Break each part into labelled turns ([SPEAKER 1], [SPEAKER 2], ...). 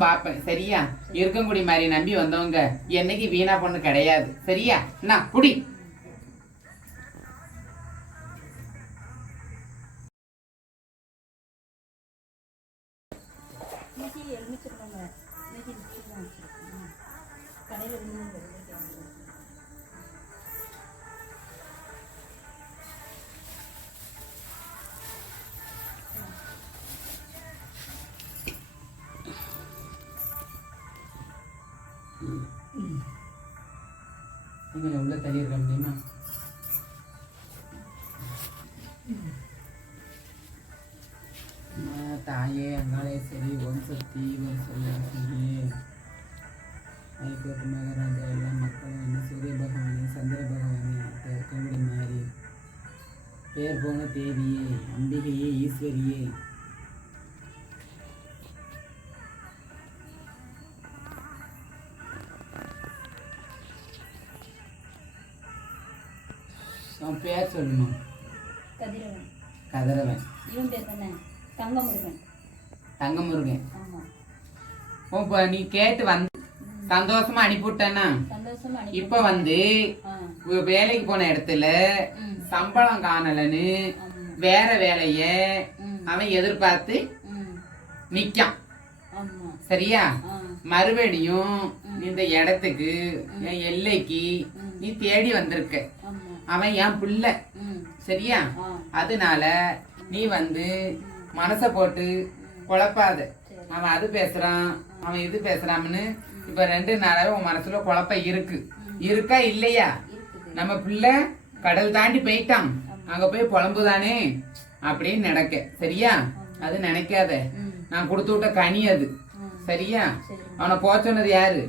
[SPEAKER 1] பாப்பேன் சரியா? இருக்கங்குடி மாதிரி நம்பி வந்தவங்க என்னைக்கு வீணா பொண்ணு கிடையாது. சரியா? என்ன குடி. பேர் போன தேவியே அம்பிகையே ஈஸ்வரியே. அவன் பேர் சொல்லணும்
[SPEAKER 2] கதிரவன்.
[SPEAKER 1] கதிரவன்.
[SPEAKER 2] இவன் பேர் தானே? தங்கமுருகன்.
[SPEAKER 1] தங்கமுருகன்.
[SPEAKER 2] ஆமாம்
[SPEAKER 1] இப்போ நீ கேட்டு வந்து சந்தோஷமா அனுப்பிவிட்டேன்னா இப்ப வந்து வேலைக்கு போன இடத்துல சம்பளம் காணலன்னு வேற வேலைய அவன் எதிர்பார்த்து நிக்கான். சரியா? மறுபடியும் இந்த இடத்துக்கு என் எல்லைக்கு. நீ தேடி வந்திருக்க. அவன் என் புள்ள. சரியா? அதனால நீ வந்து மனச போட்டு குழப்பாத. அவன் அது பேசுறான் அவன் இது பேசுறான்னு இப்ப ரெண்டு நாளாவே உன் மனசுல குழப்பம் இருக்கு. இருக்கா இல்லையா? நம்ம பிள்ளை கடல் தாண்டி போயிட்டான். அங்க போய் புலம்புதானே? அப்படின்னு நடக்க சரியா? அது நினைக்காத. நான் கொடுத்து விட்ட கனி அது. சரியா? அவனை போக சொன்னது யாரு?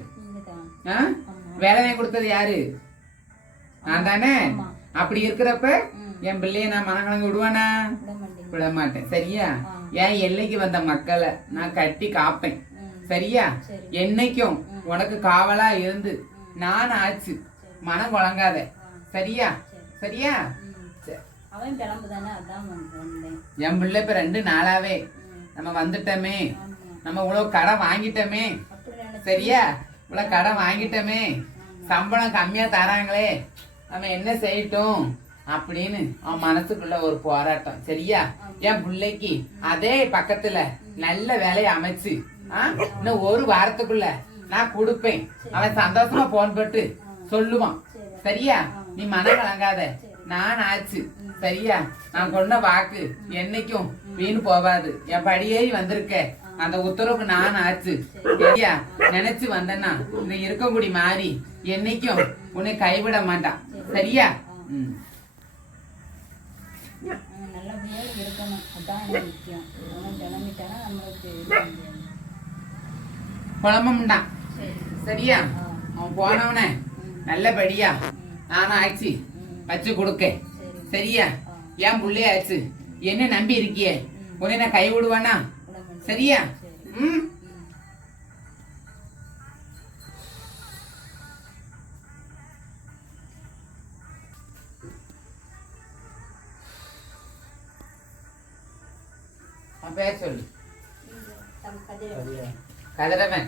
[SPEAKER 1] ஆ? வேலை கொடுத்தது யாரு? நான் தானே? அப்படி இருக்கிறப்ப என் பிள்ளைய நான் மனக்கலங்க விடுவானா?
[SPEAKER 2] விட
[SPEAKER 1] மாட்டேன் சரியா? என் எல்லைக்கு வந்த மக்களை நான் கட்டி காப்பேன். சரியா? என்னைக்கும் உனக்கு காவலா இருந்து நான் ஆச்சு. மனம் குழங்காத. சரியா? சரியா.
[SPEAKER 2] அவன் தானே அதான்
[SPEAKER 1] என் பிள்ளை இப்ப ரெண்டு நாளாவே. நம்ம வந்துட்டோமே. நம்ம இவ்வளவு கடன் வாங்கிட்டோமே. சரியா? இவ்வளவு கடன் வாங்கிட்டோமே. சம்பளம் கம்மியா தராங்களே. நம்ம என்ன செய்யட்டும்? அப்படின்னு அவன் மனசுக்குள்ள ஒரு போராட்டம். சரியா? என் பிள்ளைக்கு அதே பக்கத்துல நல்ல வேலையை அமைச்சு. இன்னும் ஒரு வாரத்துக்குள்ள நான் கொடுப்பேன். அவன் சந்தோஷமா போன் போட்டு சொல்லுவான்.
[SPEAKER 2] சரி.
[SPEAKER 1] சரியா? நீ மன கலங்காத நான் ஆச்சு. சரியா? நான் கொண்ட வாக்கு என்னைக்கும் வீண் போகாது என் படியேறி வந்திருக்க. அந்த உத்தரவுக்கு நான் ஆச்சு. சரியா? நினைச்சு வந்தேன்னா இந்த இருக்கங்குடி மாறி என்னைக்கும் உன்னை கைவிட மாட்டான். சரியா? ம்.
[SPEAKER 2] நல்லபடியாக இருக்கணும் அதான் முக்கியம் கிளம்பிட்டானா நம்மளுக்கு
[SPEAKER 1] சரியா? அவன் போனவனே நல்லபடியா நானும் ஆச்சு வச்சு கொடுக்க.
[SPEAKER 2] சரி.
[SPEAKER 1] சரியா? என் புள்ளைய ஆச்சு என்ன நம்பி இருக்கியே? உன்னை நான் கை விடுவானா சரியா?
[SPEAKER 2] சரி.
[SPEAKER 1] ம். பேர் சொல்லு.
[SPEAKER 2] கதிரவன்.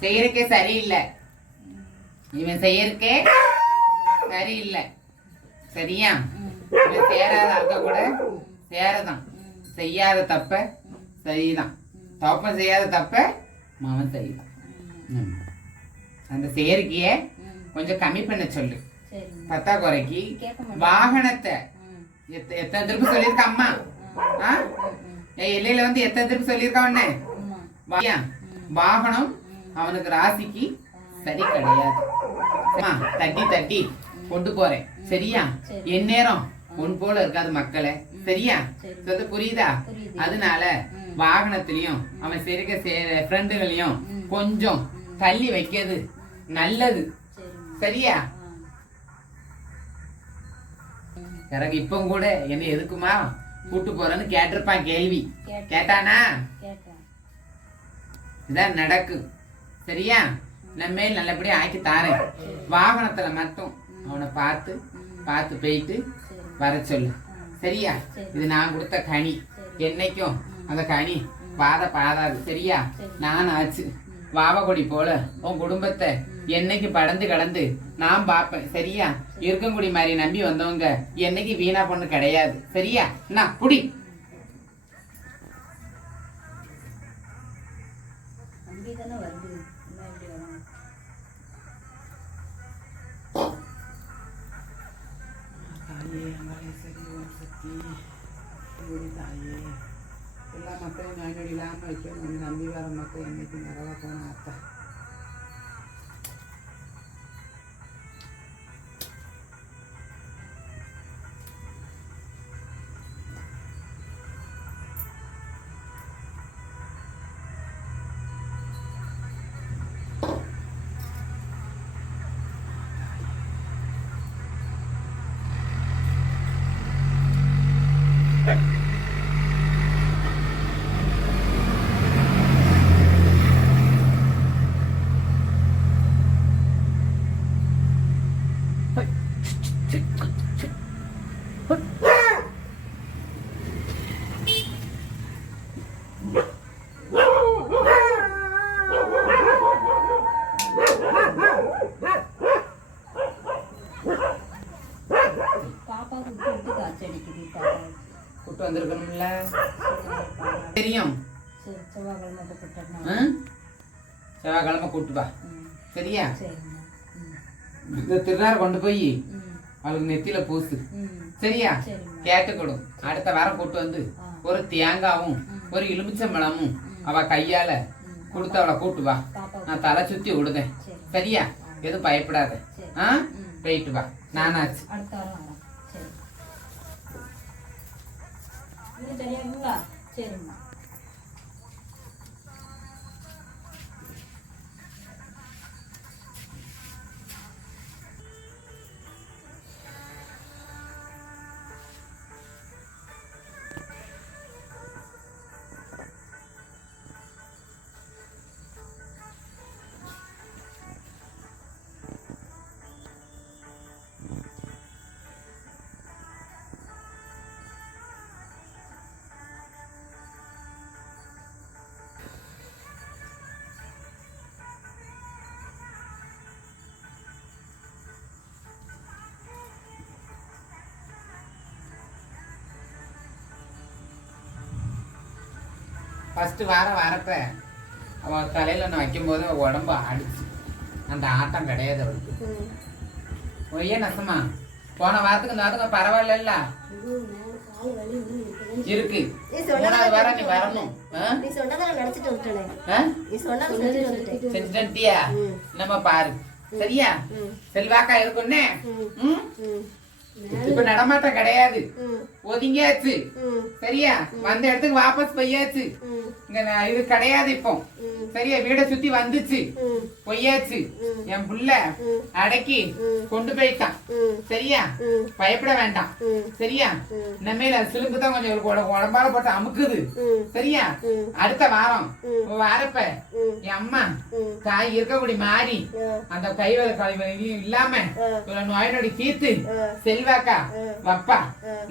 [SPEAKER 1] செய்யறக்கே சரியில்லை. இவன் செய்யறக்கே சரியில்லை. சரியா? இவன் சேராத ஆட்க கூட சேரதான். செய்யாத தப்ப சரிதான் தப்பம் செய்யாத தப்ப மாமன் சரிதான். அந்த செயற்கைய கொஞ்சம் கம்மி பண்ண சொல்லு.
[SPEAKER 2] கேட்க மாட்டேன்.
[SPEAKER 1] வாகனத்தை எத்தனை திருப்பி சொல்லியிருக்க அம்மா? எல்லையில வந்து எத்தனை திருப்பி சொல்லியிருக்க உடனே வாகனம் அவனுக்கு ராசிக்கு சரி கிடையாது. தட்டி தட்டி. கொண்டு போறேன். சரியா?
[SPEAKER 2] சரி.
[SPEAKER 1] என் நேரம். உன் போல இருக்காது மக்களே. சரியா?
[SPEAKER 2] சரி.
[SPEAKER 1] சொல்றது புரியுதா. அதனால. வாகனத்திலயும் அவன் சிறுக்க ஃப்ரெண்டுகளையும். கொஞ்சம் தள்ளி வைக்கிறது நல்லது. சரியா? பிறகு இப்ப கூட என்ன எதுக்குமா கூட்டு போறேன்னு கேட்டிருப்பான் கேள்வி.
[SPEAKER 2] கேட்டேன்.
[SPEAKER 1] இதான் நடக்கும் சரியா? நம்ம நல்லபடியா ஆக்கி தாரேன். வாகனத்துல மட்டும் அவனை பார்த்து பார்த்து போயிட்டு வர சொல்லு. சரியா? இது நான் கொடுத்த கனி. என்னைக்கும் அந்த கனி பாத பாதாது. சரியா? நான் ஆச்சு. வாவகொடி போல உன் குடும்பத்தை என்னைக்கு படந்து கடந்து நான் பார்ப்பேன். சரியா? இருக்கங்குடி மாதிரி நம்பி வந்தவங்க என்னைக்கு வீணா பொண்ணு கிடையாது. சரியா? என்ன புடி
[SPEAKER 2] தானே வருது இன்னும் எப்படி வரும்
[SPEAKER 1] தாயே அமரேஸ்வரி ஓம் சக்தி ஓடி தாயே எல்லா மக்களையும் நோய் இல்லாமல் வைக்கணும் நம்பி வர மக்கள் என்னைக்கு நிறைய போன அத்தா திருநார் கொண்டு போய் அவளுக்கு நெத்தியில பூசு. சரியா?
[SPEAKER 2] சரிம்மா.
[SPEAKER 1] கேட்டுக்கணும் அடுத்த வாரம் கூட்டு வந்து. ஒரு தேங்காவும். ஒரு எலுமிச்சம்பழமும் அவ கையால கொடுத்து அவளை கூட்டு வா. நான் தலை சுத்தி விடுதேன்.
[SPEAKER 2] சரி.
[SPEAKER 1] சரியா? எதுவும் பயப்படாத. ஆ? போயிட்டு வா. நானாச்சு.
[SPEAKER 2] சரிம்மா.
[SPEAKER 1] ஃபர்ஸ்ட் வாரம் வரப்ப அவன் தலையில நான் வைக்கும்போது அவ உடம்பு ஆடிச்சு அந்த ஆட்டம் கிடையாது அவளுக்கு. ஒய்யே நசமா. போன வாரத்துக்கு இந்த வாரத்துக்கு பரவாயில்ல இருக்கு. மூணாவது வாரம் நீ வரணும். செஞ்சுட்டியா. நம்ம பாரு. சரியா. செல்வாக்கா இருக்குன்னே. இப்ப நடமாட்டம் கிடையாது. ஒதுங்கியாச்சு. சரியா? வந்த இடத்துக்கு வாபஸ் போயாச்சு. இங்க இது கிடையாது இப்போ. சரியா வீட சுத்தி வந்துச்சு. பொய்யாச்சு. என் புள்ள. அடக்கி. கொண்டு போயிட்டான். சரியா. பயப்பட வேண்டாம். சரியா. இனிமேல சிலும்பு தான் கொஞ்சம் உடம்பால போட்டு அமுக்குது. சரியா. அடுத்த வாரம். வரப்ப. என் அம்மா. தாய் இருக்கக்கூடிய மாறி. அந்த கைவேல கழிவு இல்லாம நோய் நொடி தீர்த்து. செல்வாக்கா. வப்பா.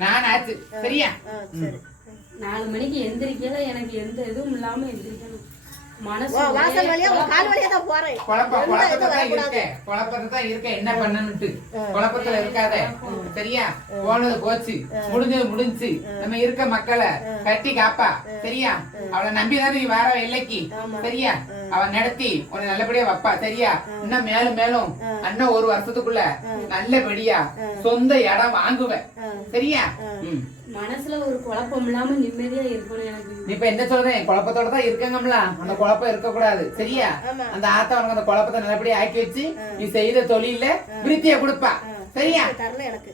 [SPEAKER 1] நான் ஆச்சு சரியா
[SPEAKER 3] நாலு மணிக்கு எந்திரிக்கல எனக்கு எந்த இதுவும் இல்லாம எந்திரிக்கணும். மனசு
[SPEAKER 4] ஓ, வாசல்
[SPEAKER 3] ஒரே
[SPEAKER 4] வழியா உங்க கால் வழியா தான் போறேன்.
[SPEAKER 1] குழப்பம்
[SPEAKER 4] எந்த
[SPEAKER 1] குழப்பத்தை
[SPEAKER 4] இதுவும்
[SPEAKER 1] தான்
[SPEAKER 4] வரக்கூடாது.
[SPEAKER 1] இருக்க குழப்பத்தை தான் இருக்க என்ன பண்ணணும்ட்டு.
[SPEAKER 4] ஆ.
[SPEAKER 1] குழப்பத்துல இருக்காத. சரியா? போனது போச்சு. முடிஞ்சது முடிஞ்சு. நம்ம இருக்க மக்களை கட்டி காப்பா. சரியா? அவளை நம்பி தானே நீ வர இல்லைக்கு? சரியா? அவ நடத்தி உன்னை நல்லபடியா வைப்பா. சரியா? இன்னும் மேலும் மேலும் அண்ணன் ஒரு வருஷத்துக்குள்ள நல்லபடியா சொந்த இடம் வாங்குவேன். சரியா?
[SPEAKER 3] மனசுல ஒரு குழப்பம் இல்லாம நிம்மதியா இருக்கணும் எனக்கு
[SPEAKER 1] இப்ப என்ன சொல்றேன் குழப்பத்தோட தான் இருக்கங்கம்ல. அந்த குழப்பம் இருக்க கூடாது சரியா. அந்த ஆத்தா உனக்கு அந்த குழப்பத்தை நல்லபடியா ஆக்கி வச்சு நீ செய்த தொழில விருத்திய கொடுப்பா. சரியா?
[SPEAKER 4] தரல எனக்கு.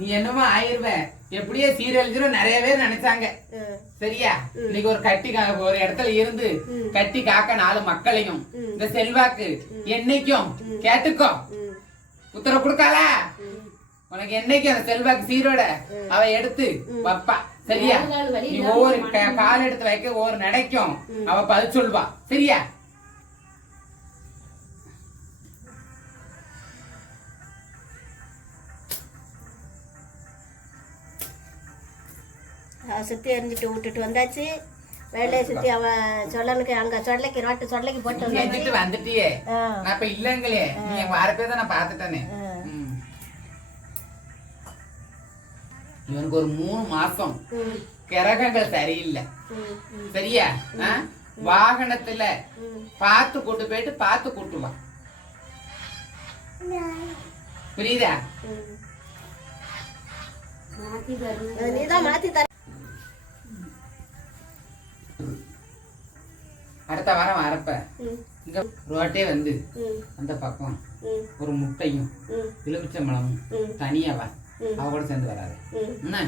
[SPEAKER 1] நீ என்னமோ ஆயிருவ. எப்படியோ சீரழிஞ்சிரும் நிறைய பேர் நினைச்சாங்க. சரியா? இன்னைக்கு ஒரு கட்டி ஒரு இடத்துல இருந்து கட்டி காக்க நாலு மக்களையும் இந்த செல்வாக்கு என்னைக்கும் கேட்டுக்கோ. உத்தரவு கொடுக்காளா உனக்கு என்னைக்கு அந்த செல்வாக்கு சீரோட? அவ எடுத்து வப்பா. சரியா? நீ ஒவ்வொரு கால் எடுத்து வைக்க ஒவ்வொரு நடைக்கும் அவ பதில் சொல்வா சரியா?
[SPEAKER 4] சுத்தி எரிஞ்சிட்டு விட்டுட்டு வந்தாச்சு. வேலையை சுத்தி அவ சொல்லனுக்கு அங்க சொடலைக்கு ரோட்டு சொடலைக்கு போட்டு வந்தாச்சு.
[SPEAKER 1] செஞ்சுட்டு வந்துட்டியே. நான் இப்ப இல்லங்களே. நீ வரப்பே தான் நான் பாத்துட்டேனே இவனுக்கு ஒரு மூணு மாசம். கிரகங்கள் சரியில்லை. சரியா? வாகனத்துல. பார்த்து கூட்டு போயிட்டு பார்த்து கூட்டு வா. புரியுதா? அடுத்த வாரம் வரப்ப இங்க ரோட்டே வந்து அந்த பக்கம் ஒரு முட்டையும் எலுமிச்சம்பழமும்
[SPEAKER 4] ம்.
[SPEAKER 1] அவ கூட சேர்ந்து வராது. என்ன?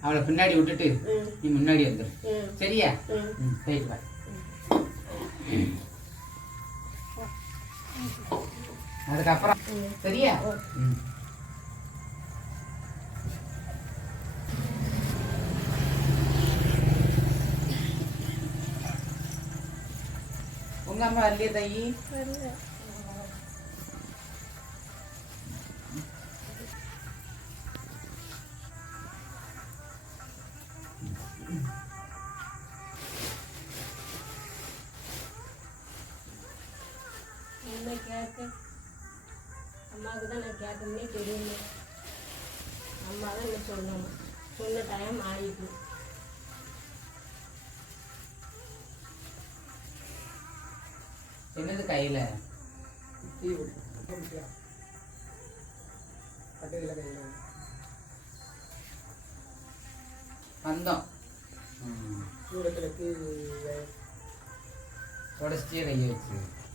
[SPEAKER 1] அவளை பின்னாடி விட்டுட்டு நீ முன்னாடி வந்துரு. சரியா? போயிட்டு வா அதுக்கப்புறம் சரியா? ம். உங்க அம்மா வரலையே தாயி?
[SPEAKER 2] என்ன கேட்க அம்மாவுக்கு தான் நான் கேட்கணும்னே தெரியல அம்மா தான் என்ன சொல்லணும்? சொன்ன டைம் ஆயிட்டு
[SPEAKER 1] என்னது கையில? வந்தோம் ம். தொடச்சிட்டே கையை வச்சு.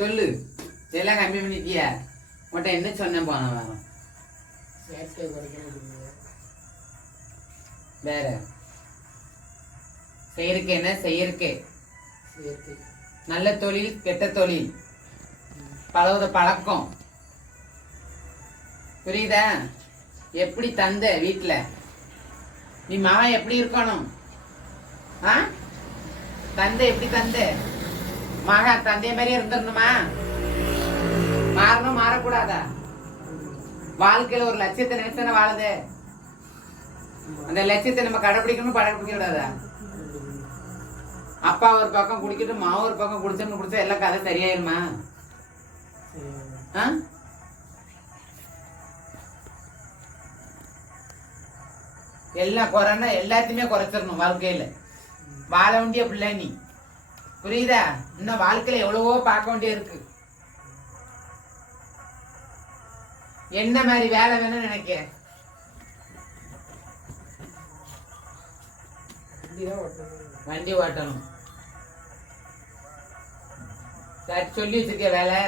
[SPEAKER 1] சொல்லு. எல்லாம் கம்மி பண்ணிட்டியா? உன்ட்ட என்ன சொன்னேன் போன வாரம்? வேற. செய்யறக்கு என்ன? செய்யறக்கு நல்ல தொழில் கெட்ட தொழில். பழகுத பழக்கம். புரியுதா? எப்படி தந்த வீட்டுல நீ மகன் எப்படி இருக்கணும்? ஆ? தந்தை எப்படி தந்த? மகா தந்தை மாதிரியே இருந்துடணுமா மாறணும் மாறக்கூடாதா? வாழ்க்கையில ஒரு லட்சியத்தை நினைச்சு வாழுது? அந்த லட்சியத்தை நம்ம கடைபிடிக்கணும் கடைபிடிக்க கூடாதா? அப்பா ஒரு பக்கம் குடிக்கிட்டு மா ஒரு பக்கம் குடிச்சோம்னு குடிச்சா எல்லாம் கதை சரியாயிருமா? ஆ? எல்லாம் குறைன்னா எல்லாத்தையுமே குறைச்சிடணும் வாழ்க்கையில. வாழ வேண்டிய பிள்ளை நீ. புரியுதா? இன்னும் வாழ்க்கையில எவ்வளவோ பார்க்க வேண்டிய இருக்கு. என்ன மாதிரி வேலை வேணும்னு நினைக்க வண்டி ஓட்டணும். சரி சொல்லி வச்சிருக்க வேலை?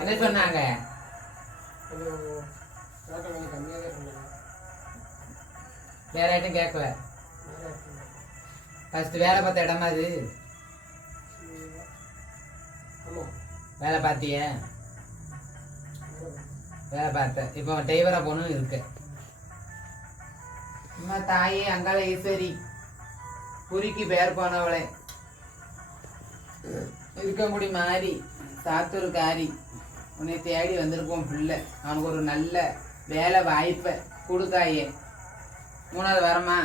[SPEAKER 1] என்ன சொன்னாங்க? வேற ஐட்டம் கேட்கல. ஃபர்ஸ்ட் வேலை பார்த்த இடமா அது? வேலை பார்த்திய? வேலை பார்த்த. இப்போ டிரைவரா போகணும்னு இருக்கு. அம்மா தாயே அங்காள ஈஸ்வரி. புரிக்கு பெயர் போனவளே. இருக்கங்குடி மாறி சாத்தூர் காரி உன்னை தேடி வந்திருக்கோம் பிள்ளை. அவனுக்கு ஒரு நல்ல வேலை வாய்ப்பை. கொடுத்தாயே மூணாவது வாரமா?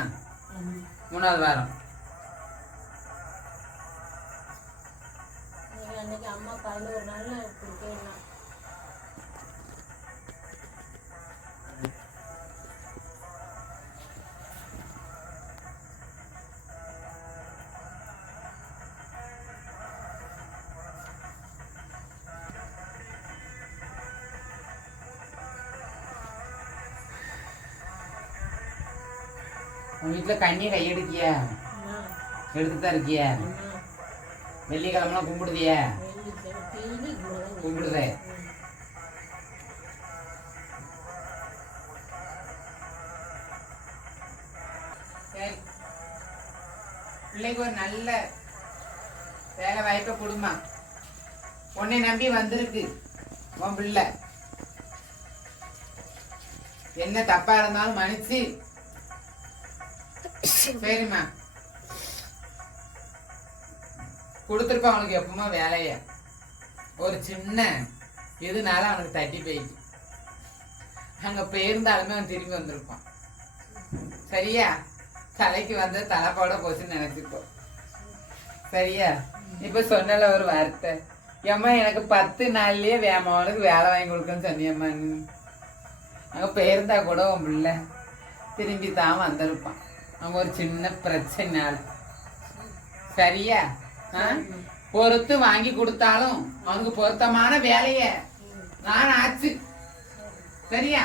[SPEAKER 1] மூணாவது வாரம்.
[SPEAKER 2] அன்னைக்கு அம்மா பதினோரு நாள்ல கொடுக்கலாம்
[SPEAKER 1] உன் வீட்டில் கண்ணியை கையெடுக்கியா எடுத்து தான் இருக்கியா? வெள்ளிக்கிழமெல்லாம் கும்பிடுதியா கும்பிடுறேன் பிள்ளைக்கு ஒரு நல்ல வேலை வாய்ப்பை கொடுமா. உன்னை நம்பி வந்திருக்கு உன் பிள்ளை. என்ன தப்பா இருந்தாலும் மன்னிச்சு. சரிம்மா. கொடுத்துருப்பா அவனுக்கு எப்பவுமே வேலையை. ஒரு சின்ன இதனால அவனுக்கு தட்டி போயிடுச்சு. அங்கே போயிருந்தாலுமே அவன் திரும்பி வந்திருப்பான். சரியா? தலைக்கு வந்து தலைப்போட போச்சுன்னு நினச்சிப்போம் சரியா? இப்போ சொன்னல ஒரு வார்த்தை. ஏம்மா எனக்கு பத்து நாள்லயே வேமாவனுக்கு வேலை வாங்கி கொடுக்கன்னு சொன்னியம்மா நீ. அங்க போயிருந்தா கூட உன் பிள்ளை திரும்பி தான் வந்திருப்பான். அவன் ஒரு சின்ன பிரச்சனை சரியா? ஆ? பொறுத்து வாங்கி கொடுத்தாலும் அவனுக்கு பொருத்தமான வேலைய நான் ஆச்சு. சரியா?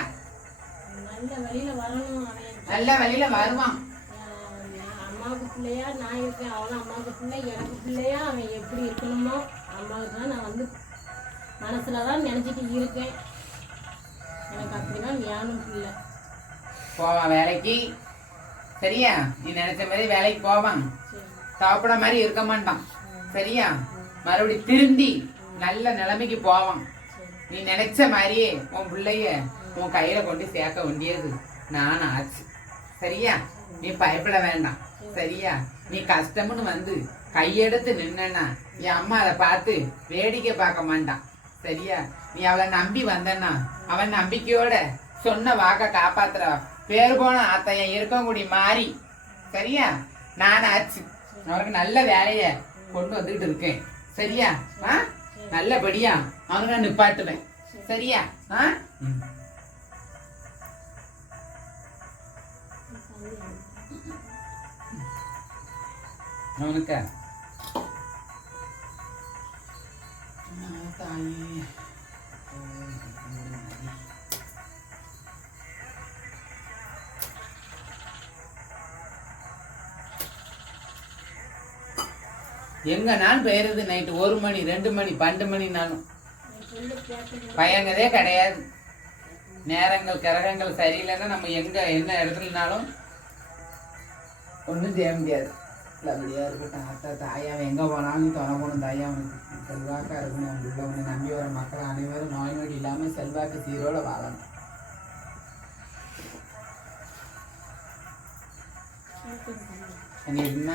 [SPEAKER 2] நல்ல வழியில வரணும்
[SPEAKER 1] நல்ல வழியில வருவான்.
[SPEAKER 2] அம்மாவுக்கு பிள்ளையா நான் இருக்கேன். அவனும் அம்மாவுக்கு பிள்ளை எனக்கு பிள்ளையா அவன் எப்படி இருக்கணுமோ அம்மாவுக்கு தான் நான் வந்து மனசுல தான் நினைச்சிட்டு இருக்கேன். எனக்கு அப்படிதான் ஞானம் பிள்ளை
[SPEAKER 1] போவான் வேலைக்கு. சரியா? நீ நினைச்ச மாதிரி வேலைக்கு போவான். சாப்பிட மாதிரி இருக்க மாட்டான். சரியா? மறுபடி திருந்தி நல்ல நிலைமைக்கு போவான். நீ நினைச்ச மாதிரியே உன் பிள்ளைய உன் கையில கொண்டு சேர்க்க வேண்டியது நான் ஆச்சு. சரியா? நீ பயப்பட வேண்டாம். சரியா? நீ கஷ்டம்னு வந்து கையெடுத்து நின்னா என் அம்மா அதை பார்த்து வேடிக்கை பார்க்க மாட்டான். சரியா? நீ அவளை நம்பி வந்தன்னா அவன் நம்பிக்கையோட சொன்ன வாக்க காப்பாத்துற. பேர் போன அத்தையன் இருக்கங்குடி மாறி. சரியா? நான் ஆச்சு. அவருக்கு நல்ல வேலையை கொண்டு வந்துட்டு இருக்கேன். சரியா? ஆ? நல்லபடியா அவனுக்கு நிப்பாட்டுவேன். சரியா? ஆ? அவனுக்கா? தாயே. எங்க நான் பெயருது நைட்டு ஒரு மணி ரெண்டு மணி பன்னெண்டு
[SPEAKER 2] மணி நானும்
[SPEAKER 1] பயங்கதே கிடையாது. நேரங்கள் கிரகங்கள் சரியில்லைன்னா நம்ம எங்க என்ன இடத்துலனாலும் ஒன்றும் செய்ய முடியாது. நல்லபடியா இருக்கட்டும். அத்தை தாயா எங்கே எங்க போனாலும் துணை போகணும் தாயா செல்வாக்கா இருக்கணும். அவங்க உள்ள நம்பி வர மக்கள் அனைவரும் நோய் நொடி இல்லாம செல்வாக்கு சீரோட வாழணும். என்ன?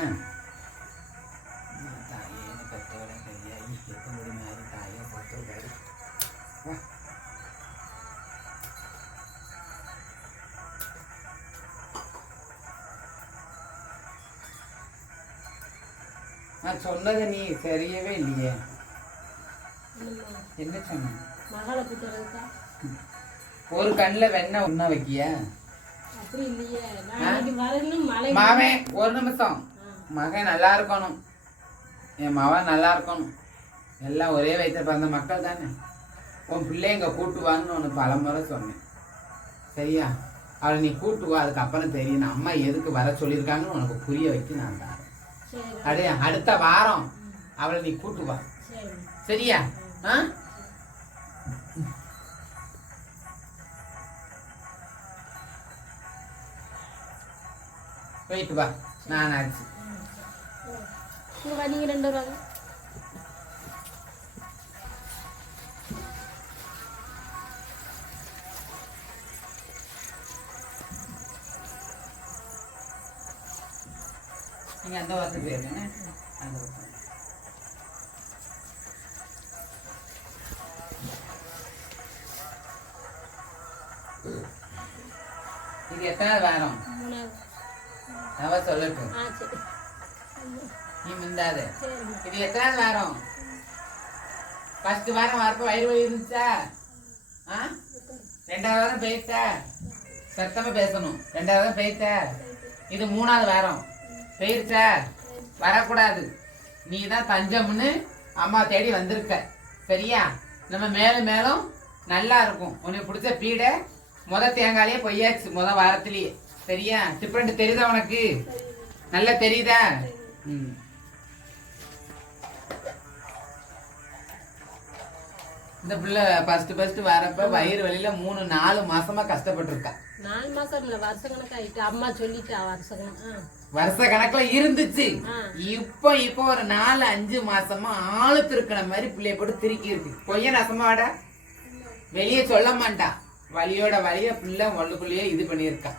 [SPEAKER 1] நான் சொன்னது நீ சரியவே இல்லையே. என்ன சொன்ன?
[SPEAKER 2] மகளை கூட்டுறதுக்கா
[SPEAKER 1] ஒரு கண்ணில் வெண்ணெய் உண்ண வைக்கிய?
[SPEAKER 2] அப்படி இல்லையே. நான்
[SPEAKER 1] மாவன் ஒரு நிமிஷம். மகன் நல்லா இருக்கணும். என் மகன் நல்லா இருக்கணும். எல்லாம் ஒரே வயிற்று பிறந்த மக்கள் தானே. உன் பிள்ளை இங்கே கூட்டுவான்னு உனக்கு பலமுறை சொன்னேன். சரியா? அவளை நீ கூட்டு வா அதுக்கப்புறம் தெரியும். அம்மா எதுக்கு வர சொல்லியிருக்காங்கன்னு உனக்கு புரிய வைக்க நான் அடே அடுத்த வாரம் அவளை நீ கூட்டு வா.
[SPEAKER 2] சரி.
[SPEAKER 1] சரியா? ஆ? போயிட்டு வா. நான் ஆச்சு
[SPEAKER 2] நீங்க ரெண்டு பேரும் வாங்க.
[SPEAKER 1] நீங்க அந்த வாரத்துக்கு போயிருங்க அந்த பக்கம். இது எத்தனை வாரம்?
[SPEAKER 2] மூணாவது.
[SPEAKER 1] அவ சொல்லட்டும். நீ மிந்தாத. இது எத்தனை வாரம்? ஃபர்ஸ்ட் வாரம் வரப்ப வயிறு வலி இருந்துச்சா? ஆ? ரெண்டாவது வாரம் போயிட்டா? சத்தமா பேசணும். ரெண்டாவது வாரம் போயிட்டா? இது மூணாவது வாரம். போயிருச்சா வரக்கூடாது. நீ தான் தஞ்சம்னு அம்மா தேடி வந்திருக்க. சரியா? நம்ம மேலும் மேலும் நல்லா இருக்கும். உனக்கு பிடிச்ச பீடை முத தேங்காயே பொய்யாச்சு முத வாரத்திலேயே. சரியா? டிஃப்ரெண்ட் தெரியுதா உனக்கு? நல்லா தெரியுதா? ம். இந்த பிள்ளை ஃபர்ஸ்ட் ஃபர்ஸ்ட் வரப்ப வயிறு வலியில மூணு நாலு மாசமா கஷ்டப்பட்டு இருக்கா
[SPEAKER 2] நாலு மாசம் இல்ல வருஷ கணக்காயிட்டு அம்மா சொல்லிட்டா வருஷ கணக்கு.
[SPEAKER 1] வருஷ கணக்குல இருந்துச்சு. இப்போ இப்போ ஒரு நாலு அஞ்சு மாசமா ஆளு திருக்கின மாதிரி பிள்ளைய போட்டு திருக்கி இருக்கு. பொய்ய நசமாடா வெளியே சொல்ல மாட்டா. வலியோட வலிய பிள்ளை உள்ளுக்குள்ளேயே இது பண்ணியிருக்கா.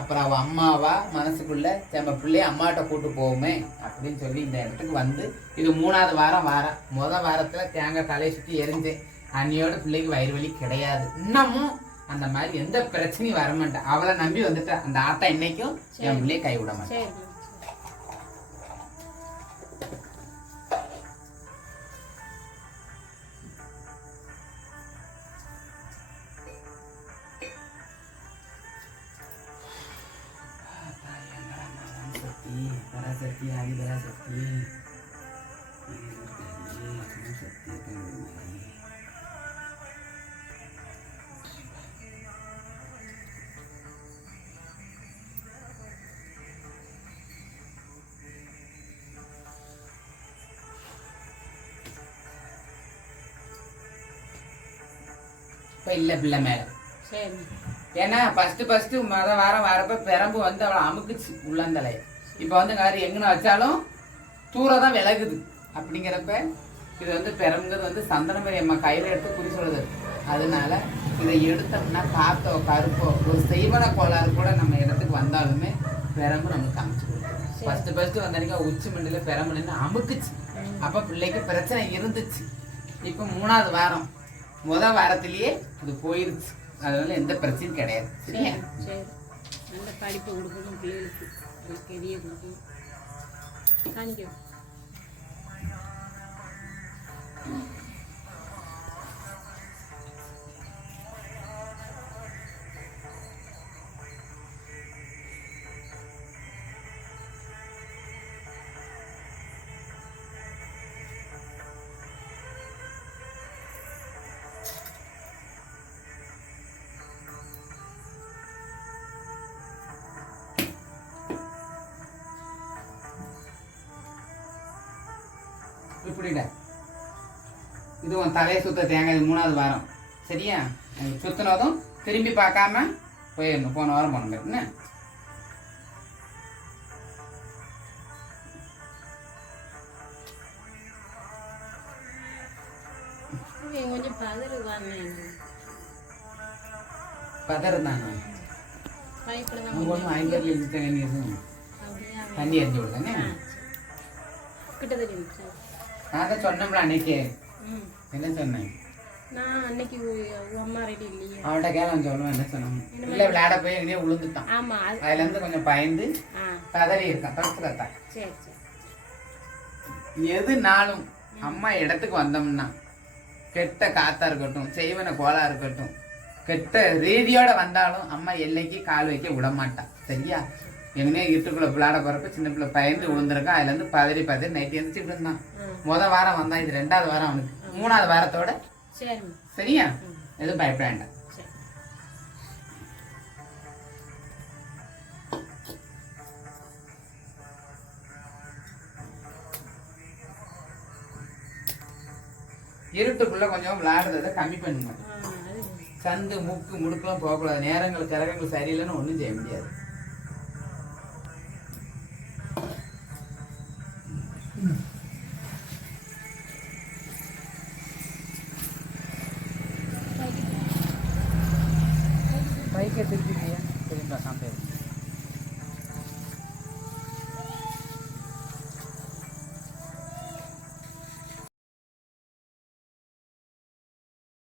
[SPEAKER 1] அப்புறம் அவ அம்மாவா மனசுக்குள்ள நம்ம பிள்ளைய அம்மாட்ட கூட்டு போவோமே அப்படின்னு சொல்லி இந்த இடத்துக்கு வந்து இது மூணாவது வாரம் வாரம். முத வாரத்துல தேங்காய் தலையை சுத்தி எரிஞ்சேன். அன்னியோட பிள்ளைக்கு வயிறு வலி கிடையாது. இன்னமும் அந்த மாதிரி எந்த பிரச்சனையும் வர மாட்டா அவளை நம்பி வந்துட்டா அந்த ஆத்தா இன்னைக்கும் என் பிள்ளைய கை விட இல்ல பிள்ளை மேல
[SPEAKER 2] சரிம்மா
[SPEAKER 1] ஏன்னா ஃபர்ஸ்ட் ஃபர்ஸ்ட் மொத வாரம் வரப்ப பெரம்பு வந்து அவளை அமுக்குச்சு உள்ளந்தலைய இப்போ வந்து காரி எங்கன வச்சாலும் தூர தான் விலகுது. அப்படிங்கிறப்ப இது வந்து பெரம்புங்கிறது வந்து சந்தனமரி அம்மா கையில எடுத்து குறி சொல்லுது. அதனால இதை எடுத்தோம்னா காத்தோ கருப்போ ஒரு செய்வன கோளாறு கூட நம்ம இடத்துக்கு வந்தாலுமே பெரம்பு நமக்கு அமைச்சு கொடுக்கும். ஃபர்ஸ்ட் ஃபர்ஸ்ட் வந்தனைக்கு உச்சி மண்டியில பெரம்பு நின்று அமுக்குச்சு. அப்ப பிள்ளைக்கு பிரச்சனை இருந்துச்சு. இப்போ மூணாவது வாரம். முத வாரத்திலேயே அது போயிருச்சு. அதனால எந்த பிரச்சனையும் கிடையாது. சரியா?
[SPEAKER 2] சரி நல்ல படிப்பு கொடுக்கணும் பிள்ளைகளுக்கு. அதுக்கு கொடுக்கணும்.
[SPEAKER 1] இப்படிடா இது உன் தலையை சுத்த தேங்காய் இது மூணாவது வாரம். சரியா? சுத்தினதும் திரும்பி பார்க்காம போயிடணும். போன வாரம் போன மாதிரி. என்ன?
[SPEAKER 2] கொஞ்சம் பதறுவாங்க
[SPEAKER 1] பதறு தானே ஒன்றும் ஐம்பதுல இருந்து தண்ணி தண்ணி எரிஞ்சு விடுதானே?
[SPEAKER 2] கிட்ட தெரியும்
[SPEAKER 1] நான் தான் சொன்னோம்ல அன்னைக்கு. என்ன சொன்னேன்?
[SPEAKER 2] நான் அன்னைக்கு அம்மா ரெடி இல்லையே.
[SPEAKER 1] சொல்லுவேன் என்ன சொன்னாங்க இல்லை விளையாட போய் எங்கேயோ விழுந்துட்டான்.
[SPEAKER 2] ஆமா அது
[SPEAKER 1] அதுல இருந்து கொஞ்சம் பயந்து
[SPEAKER 2] ஆ.
[SPEAKER 1] பதறி இருக்கான்
[SPEAKER 2] சரி சரி.
[SPEAKER 1] எதுனாலும் அம்மா இடத்துக்கு வந்தோம்னா கெட்ட காத்தா இருக்கட்டும் செய்வன கோலா இருக்கட்டும் கெட்ட ரீதியோட வந்தாலும் அம்மா எல்லைக்கு கால் வைக்க விட மாட்டா சரியா? எங்கனே இருட்டுக்குள்ள விளையாட போறப்ப சின்ன பிள்ளை பயந்து விழுந்திருக்கான் அதுல இருந்து பதறி பதறி நைட்டு எழுந்துச்சுட்டு இருந்தான்.
[SPEAKER 2] ஆ
[SPEAKER 1] முத வாரம் வந்தான் இது ரெண்டாவது வாரம் அவனுக்கு. மூணாவது வாரத்தோட சரியா? எதுவும் பயப்பட வேண்டாம். இருட்டுக்குள்ள கொஞ்சம் விளையாடுறதை கம்மி பண்ணுங்க. சந்து முக்கு முடுக்கெல்லாம் போகக்கூடாது. நேரங்கள் கிரகங்கள் சரியில்லைன்னு ஒன்றும் செய்ய முடியாது.